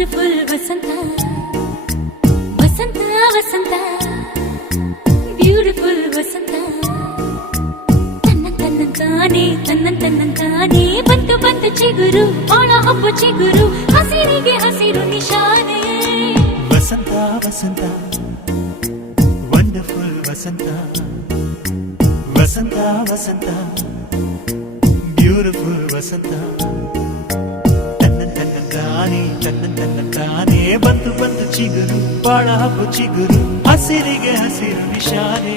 beautiful ವಸಂತ ವಸಂತ ವಸಂತ beautiful ವಸಂತ ತನ್ನಂತಾನೆ ಬಂತು ಬಂತು ಚಿಗುರು ಬಾಳ ಹಬ್ಬ ಚಿಗುರು ಹಸಿರಿಗೆ ಹಸಿರು ನಿಶಾನೆ ವಸಂತ ವಸಂತ ವಂಡರ್ಫುಲ್ ವಸಂತ ವಸಂತ ವಸಂತ ಬ್ಯೂಟಿಫುಲ್ ವಸಂತ ತನ್ನಂತಾನೆ ಬಂತು ಬಂತು ಚಿಗುರು ಬಾಳ ಹಬ್ಬ ಚಿಗುರು ಹಸಿರಿಗೆ ಹಸಿರು ನಿಶಾನೆ